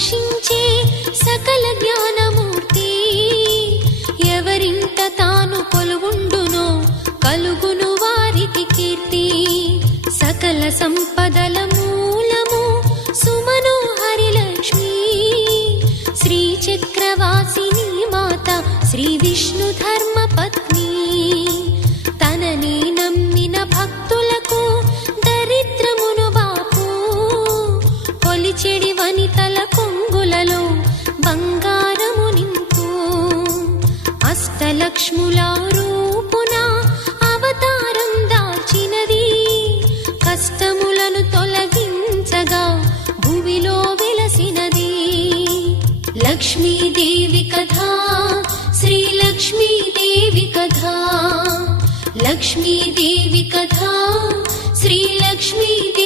రక్షించే సకల జ్ఞానమూర్తి. ఎవరింట తాను కొలువుండునో కలుగును వారికి కీర్తి. సకల సంపదల మూలము సుమనోహరి లక్ష్మి. శ్రీ చక్రవాసిని మాత శ్రీ విష్ణు ధర్మ పత్ని. తనని నమ్మిన భక్తులకు దరిద్రమును బాపు. కొలిచెడి వనితల కొంగులలో బంగారము నింపు. అష్టలక్ష్ముల రూపున అవతారం దాల్చినది. కష్టములను తొలగించగా భూమిలో వెలసినది. లక్ష్మీదేవి కథ శ్రీ లక్ష్మీదేవి కథ. లక్ష్మీదేవి కథ శ్రీ లక్ష్మీదేవి